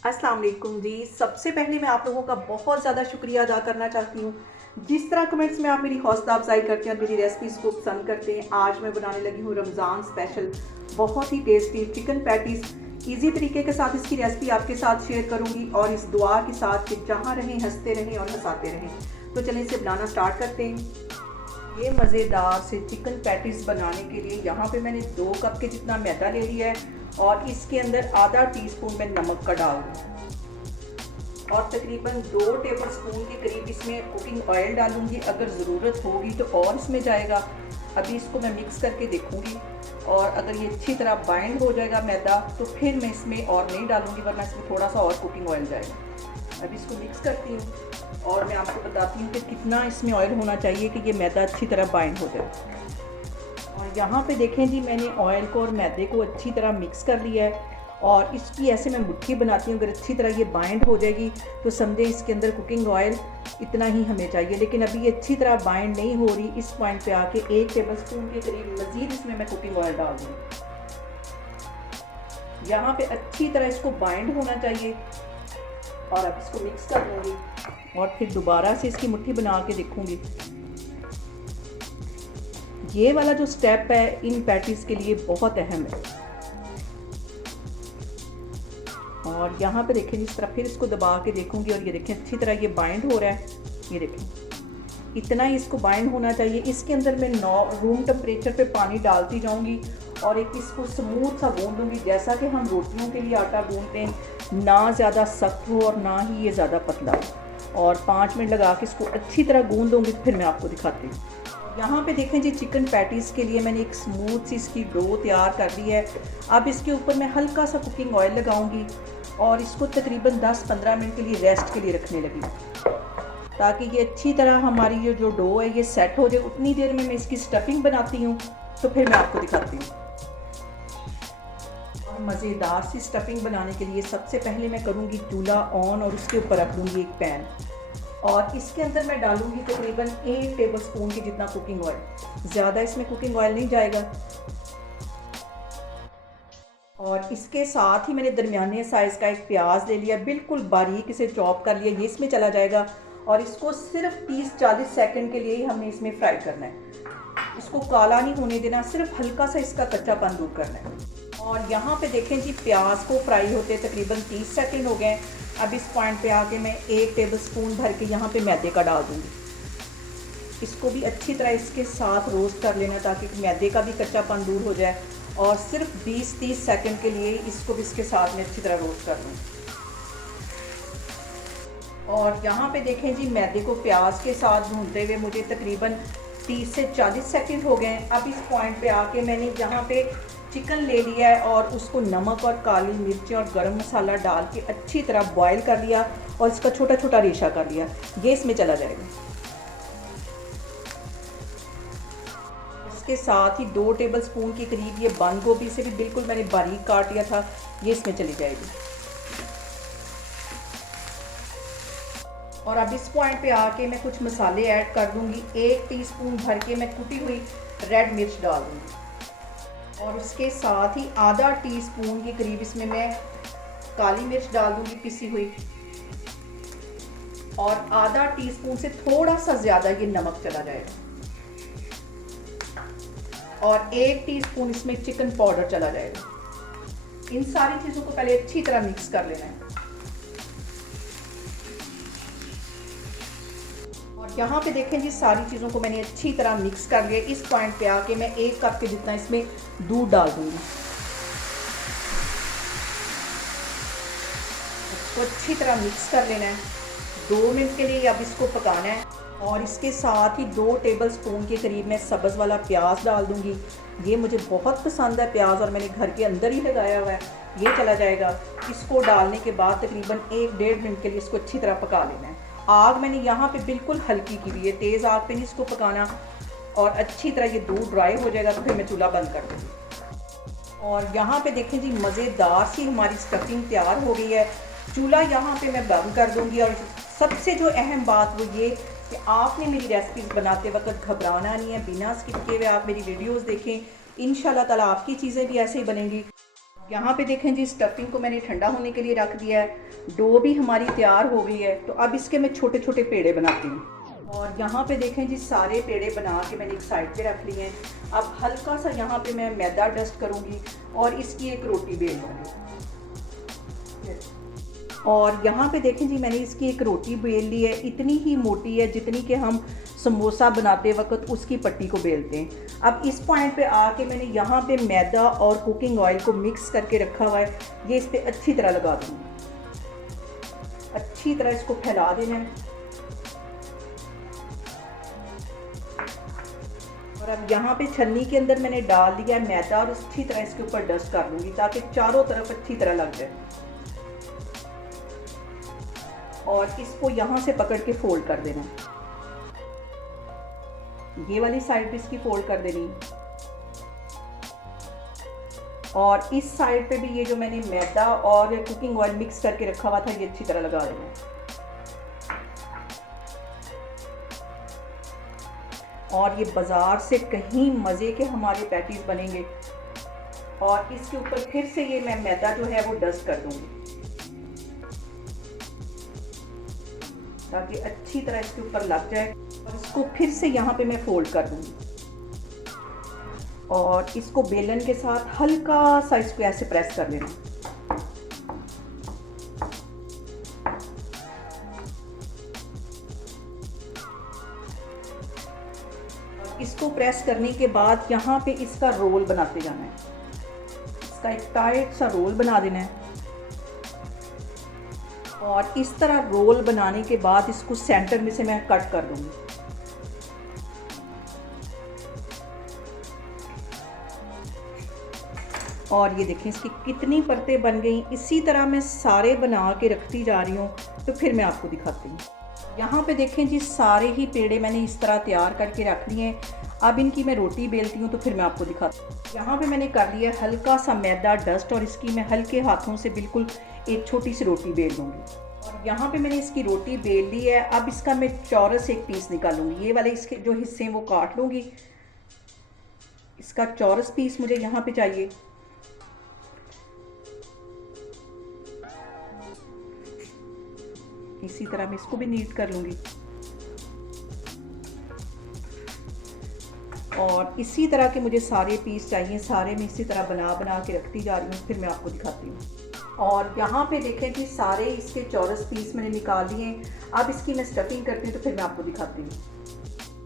अस्सलाम वालेकुम जी। सबसे पहले मैं आप लोगों का बहुत ज़्यादा शुक्रिया अदा करना चाहती हूँ। जिस तरह कमेंट्स में आप मेरी हौसला अफ़ज़ाई करते हैं और मेरी रेसिपीज़ को पसंद करते हैं। आज मैं बनाने लगी हूँ रमज़ान स्पेशल बहुत ही टेस्टी चिकन पैटीज़। ईज़ी तरीके के साथ इसकी रेसिपी आपके साथ शेयर करूँगी और इस दुआ के साथ कि जहाँ रहें हँसते रहें और हँसाते रहें। तो चलिए इसे बनाना स्टार्ट करते हैं। ये मज़ेदार से चिकन पैटीज़ बनाने के लिए यहाँ पे मैंने 2 कप के जितना मैदा ले लिया है और इसके अंदर आधा टीस्पून मैं नमक का डाल दूँ और तकरीबन 2 टेबलस्पून के करीब इसमें कुकिंग ऑयल डालूंगी। अगर ज़रूरत होगी तो और इसमें जाएगा। अभी इसको मैं मिक्स करके देखूंगी और अगर ये अच्छी तरह बाइंड हो जाएगा मैदा तो फिर मैं इसमें और नहीं डालूंगी, वरना इसमें थोड़ा सा और कुकिंग ऑयल जाएगा। अभी इसको मिक्स करती हूँ और मैं आपको बताती हूँ कि कितना इसमें ऑयल होना चाहिए कि ये मैदा अच्छी तरह बाइंड हो जाए। और यहाँ पे देखें जी, मैंने ऑयल को और मैदे को अच्छी तरह मिक्स कर लिया है और इसकी ऐसे मैं मुट्ठी बनाती हूँ। अगर अच्छी तरह ये बाइंड हो जाएगी तो समझें इसके अंदर कुकिंग ऑयल इतना ही हमें चाहिए। लेकिन अभी ये अच्छी तरह बाइंड नहीं हो रही। इस पॉइंट पे आके 1 टेबलस्पून के करीब मज़ीद इसमें मैं कुकिंग ऑयल डाल दूँगी। यहाँ पे अच्छी तरह इसको बाइंड होना चाहिए और अब इसको मिक्स कर लूँगी और फिर दोबारा से इसकी मुट्ठी बना के देखूँगी। ये वाला जो स्टेप है इन पैटीज़ के लिए बहुत अहम है। और यहाँ पे देखें जिस तरह फिर इसको दबा के देखूंगी और ये देखें अच्छी तरह ये बाइंड हो रहा है। ये देखें इतना ही इसको बाइंड होना चाहिए। इसके अंदर मैं रूम टेम्परेचर पे पानी डालती जाऊंगी और एक इसको स्मूथ सा गूंद दूँगी, जैसा कि हम रोटियों के लिए आटा गूंदते हैं। ना ज़्यादा सख्त हो और ना ही ये ज़्यादा पतला हो। और 5 मिनट लगा के इसको अच्छी तरह गूंद दूँगी, फिर मैं आपको दिखाती हूँ। यहाँ पे देखें जी, चिकन पैटीज़ के लिए मैंने एक स्मूथ सी इसकी डो तैयार कर ली है। अब इसके ऊपर मैं हल्का सा कुकिंग ऑयल लगाऊंगी और इसको तकरीबन 10-15 मिनट के लिए रेस्ट के लिए रखने लगी, ताकि ये अच्छी तरह हमारी ये जो डो है ये सेट हो जाए। उतनी देर में मैं इसकी स्टफिंग बनाती हूँ, तो फिर मैं आपको दिखाती हूँ। और मज़ेदार सी स्टफिंग बनाने के लिए सबसे पहले मैं करूँगी चूल्हा ऑन और उसके ऊपर रख दूँगी एक पैन और इसके अंदर मैं डालूंगी तकरीबन 1 टेबलस्पून की जितना कुकिंग ऑयल। ज़्यादा इसमें कुकिंग ऑयल नहीं जाएगा। और इसके साथ ही मैंने दरमियाने साइज़ का एक प्याज ले लिया, बिल्कुल बारीक इसे चॉप कर लिया, ये इसमें चला जाएगा। और इसको सिर्फ 30-40 सेकंड के लिए ही हमने इसमें फ्राई करना है। इसको काला नहीं होने देना, सिर्फ हल्का सा इसका कच्चापन दूर करना है। और यहाँ पे देखें जी, प्याज को फ्राई होते तकरीबन 30 सेकंड हो गए। अब इस पॉइंट पे आके मैं 1 टेबलस्पून भर के यहाँ पे मैदे का डाल दूँगी। इसको भी अच्छी तरह इसके साथ रोस्ट कर लेना, ताकि मैदे का भी कच्चापन दूर हो जाए। और सिर्फ 20-30 सेकंड के लिए इसको भी इसके साथ में अच्छी तरह रोस्ट कर लूँ। और यहाँ पे देखें जी, मैदे को प्याज के साथ भूनते हुए मुझे तकरीबन 30 से 40 सेकंड हो गए। अब इस पॉइंट पे आके मैंने यहाँ पे चिकन ले लिया है और उसको नमक और काली मिर्ची और गरम मसाला डाल के अच्छी तरह बॉईल कर लिया और इसका छोटा छोटा रेशा कर लिया। ये इसमें चला जाएगा। इसके साथ ही 2 टेबलस्पून के करीब ये बंद गोभी से भी बिल्कुल मैंने बारीक काट लिया था, ये इसमें चली जाएगी। और अब इस पॉइंट पे आके मैं कुछ मसाले ऐड कर दूंगी। 1 टीस्पून भर के मैं कुटी हुई रेड मिर्च डाल दूंगी और उसके साथ ही आधा टीस्पून के करीब इसमें मैं काली मिर्च डाल दूंगी पिसी हुई और आधा टीस्पून से थोड़ा सा ज़्यादा ये नमक चला जाएगा और 1 टीस्पून इसमें चिकन पाउडर चला जाएगा। इन सारी चीज़ों को पहले अच्छी तरह मिक्स कर लेना है। और यहाँ पे देखें जी, सारी चीज़ों को मैंने अच्छी तरह मिक्स कर लिया। इस पॉइंट पे आके मैं 1 कप के जितना इसमें दूध डाल दूँगी। इसको अच्छी तरह मिक्स कर लेना है। 2 मिनट के लिए अब इसको पकाना है। और इसके साथ ही 2 टेबलस्पून के करीब मैं सब्ज़ वाला प्याज डाल दूँगी। ये मुझे बहुत पसंद है प्याज और मैंने घर के अंदर ही लगाया हुआ है, ये चला जाएगा। इसको डालने के बाद तकरीबन 1-1.5 मिनट के लिए इसको अच्छी तरह पका लेना है। आग मैंने यहाँ पे बिल्कुल हल्की की हुई है, तेज़ आग पे नहीं इसको पकाना। और अच्छी तरह ये दूध ड्राई हो जाएगा तो फिर मैं चूल्हा बंद कर दूँगी। और यहाँ पे देखें जी, मज़ेदार सी हमारी स्टफिंग तैयार हो गई है। चूल्हा यहाँ पे मैं बंद कर दूँगी। और सबसे जो अहम बात वो ये कि आपने मेरी रेसिपीज़ बनाते वक्त घबराना नहीं है। बिना स्किप किए हुए आप मेरी वीडियोज़ देखें, इंशाल्लाह ताला आपकी चीज़ें भी ऐसे ही बनेंगी। यहाँ पे देखें जी, स्टफिंग को मैंने ठंडा होने के लिए रख दिया है। डो भी हमारी तैयार हो गई है, तो अब इसके मैं छोटे छोटे पेड़े बनाती हूँ। और यहाँ पे देखें जी, सारे पेड़े बना के मैंने एक साइड पे रख लिए हैं। अब हल्का सा यहाँ पे मैं मैदा डस्ट करूँगी और इसकी एक रोटी बेल लूँगी। और यहाँ पे देखें जी, मैंने इसकी एक रोटी बेल ली है। इतनी ही मोटी है जितनी कि हम समोसा बनाते वक्त उसकी पट्टी को बेलते हैं। अब इस पॉइंट पे आके मैंने यहाँ पे मैदा और कुकिंग ऑयल को मिक्स करके रखा हुआ है। ये इस पर अच्छी तरह लगा दूँगी। अच्छी तरह इसको फैला देना है। और अब यहाँ पे छन्नी के अंदर मैंने डाल दिया है मैदा और अच्छी तरह इसके ऊपर डस्ट कर लूँगी ताकि चारों तरफ अच्छी तरह लग जाए। और इसको यहाँ से पकड़ के फोल्ड कर देना। ये वाली साइड पे इसकी फोल्ड कर देनी और इस साइड पे भी ये जो मैंने मैदा और कुकिंग ऑयल मिक्स करके रखा हुआ था ये अच्छी तरह लगा देना। और ये बाजार से कहीं मज़े के हमारे पैटीज बनेंगे। और इसके ऊपर फिर से ये मैं मैदा जो है वो डस्ट कर दूंगी ताकि अच्छी तरह इसके ऊपर लग जाए। और इसको फिर से यहाँ पे मैं फोल्ड कर दूंगी और इसको बेलन के साथ हल्का सा इसको ऐसे प्रेस कर लेना। इसको प्रेस करने के बाद यहाँ पे इसका रोल बनाते जाना है। इसका एक टाइट सा रोल बना देना है। और इस तरह रोल बनाने के बाद इसको सेंटर में से मैं कट कर दूंगी। और ये देखें इसकी कितनी परतें बन गई। इसी तरह मैं सारे बना के रखती जा रही हूँ, तो फिर मैं आपको दिखाती हूँ। यहाँ पे देखें जी, सारे ही पेड़े मैंने इस तरह तैयार करके रख लिए हैं। अब इनकी मैं रोटी बेलती हूँ तो फिर मैं आपको दिखाती हूँ। यहाँ पे मैंने कर लिया हल्का सा मैदा डस्ट और इसकी मैं हल्के हाथों से बिल्कुल एक छोटी सी रोटी बेल लूँगी। और यहाँ पे मैंने इसकी रोटी बेल ली है। अब इसका मैं चौरस एक पीस निकालूंगी। ये वाले इसके जो हिस्से हैं वो काट लूँगी। इसका चौरस पीस मुझे यहाँ पे चाहिए। इसी तरह मैं इसको भी नीट कर लूँगी। और इसी तरह के मुझे सारे पीस चाहिए। सारे मैं इसी तरह बना बना के रखती जा रही हूँ, फिर मैं आपको दिखाती हूँ। और यहाँ पे देखें कि सारे इसके चौरस पीस मैंने निकाल लिए। अब इसकी मैं स्टफिंग करती हूँ तो फिर मैं आपको दिखाती हूँ।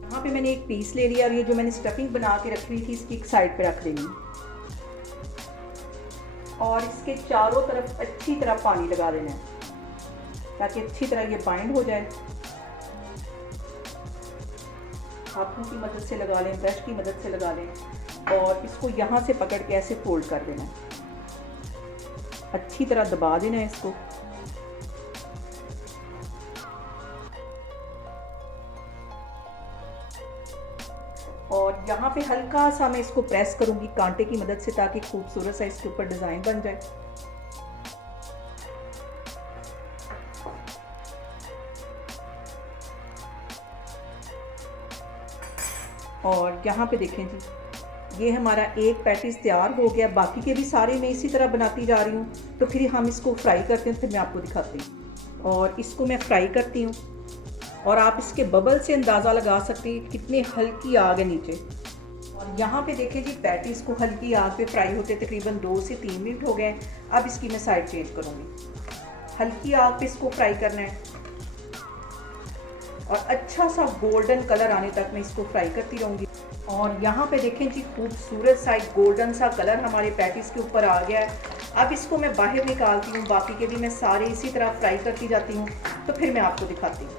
यहाँ पे मैंने एक पीस ले लिया और ये जो मैंने स्टफिंग बना के रखी हुई थी इसकी एक साइड पे रख देंगी। और इसके चारों तरफ अच्छी तरह पानी लगा देना है ताकि अच्छी तरह ये बाइंड हो जाए। हाथों की मदद से लगा लें, ब्रश की मदद से लगा लें और इसको यहाँ से पकड़ के ऐसे फोल्ड कर देना है। अच्छी तरह दबा देना है इसको। और यहाँ पे हल्का सा मैं इसको प्रेस करूँगी कांटे की मदद से ताकि खूबसूरत सा इसके ऊपर डिज़ाइन बन जाए। और यहाँ पे देखें जी, ये हमारा एक पैटीज तैयार हो गया। बाकी के भी सारे मैं इसी तरह बनाती जा रही हूँ। तो फिर हम इसको फ्राई करते हैं, फिर मैं आपको दिखाती हूँ। और इसको मैं फ्राई करती हूँ और आप इसके बबल से अंदाज़ा लगा सकते हैं कितनी हल्की आग है नीचे। और यहाँ पे देखें जी, पैटीज को हल्की आग पे फ्राई होते तकरीबन 2 से 3 मिनट हो गए। अब इसकी मैं साइड चेंज करूँगी। हल्की आग पे इसको फ्राई करना है और अच्छा सा गोल्डन कलर आने तक मैं इसको फ्राई करती रहूँगी। और यहाँ पे देखें जी, खूबसूरत सा एक गोल्डन सा कलर हमारे पैटीज के ऊपर आ गया है। अब इसको मैं बाहर निकालती हूँ। बाकी के भी मैं सारे इसी तरह फ्राई करती जाती हूँ, तो फिर मैं आपको दिखाती हूँ।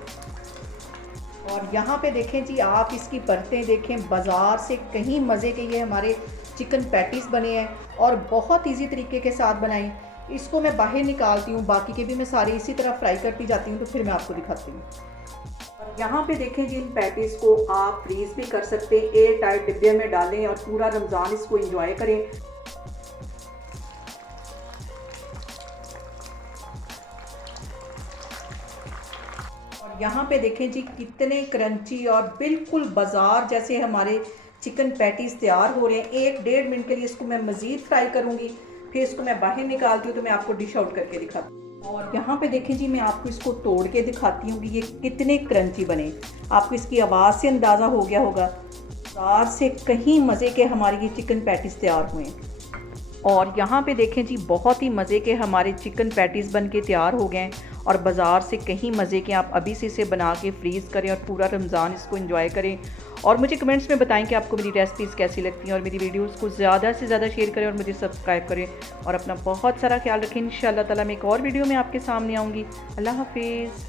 और यहाँ पे देखें जी, आप इसकी परतें देखें, बाज़ार से कहीं मज़े के ये हमारे चिकन पैटीज बने हैं और बहुत ईजी तरीके के साथ बनाएं। इसको मैं बाहर निकालती हूँ। बाकी के भी मैं सारे इसी तरह फ्राई करती जाती हूँ, तो फिर मैं आपको दिखाती हूँ। यहाँ पे देखें जी, इन पैटीज को आप फ्रीज भी कर सकते हैं, एयर टाइट डिब्बे में डालें और पूरा रमज़ान इसको एंजॉय करें। और यहाँ पे देखें जी, कितने क्रंची और बिल्कुल बाजार जैसे हमारे चिकन पैटीज तैयार हो रहे हैं। 1-1.5 मिनट के लिए इसको मैं मज़ीद फ्राई करूँगी, फिर इसको मैं बाहर निकालती हूँ तो मैं आपको डिश आउट करके दिखाती हूँ। और यहाँ पे देखें जी, मैं आपको इसको तोड़ के दिखाती हूँ कि ये कितने क्रंची बने। आपको इसकी आवाज़ से अंदाज़ा हो गया होगा, बाजार से कहीं मज़े के हमारे ये चिकन पैटीज़ तैयार हुए हैं। और यहाँ पे देखें जी, बहुत ही मज़े के हमारे चिकन पैटीज़ बन के तैयार हो गए हैं और बाज़ार से कहीं मज़े के। आप अभी से इसे बना के फ्रीज़ करें और पूरा रमज़ान इसको एंजॉय करें। और मुझे कमेंट्स में बताएं कि आपको मेरी रेसिपीज़ कैसी लगती हैं, और मेरी वीडियोस को ज़्यादा से ज़्यादा शेयर करें और मुझे सब्सक्राइब करें। और अपना बहुत सारा ख्याल रखें। इंशाअल्लाह ताला मैं एक और वीडियो में आपके सामने आऊँगी। अल्लाह हाफिज़।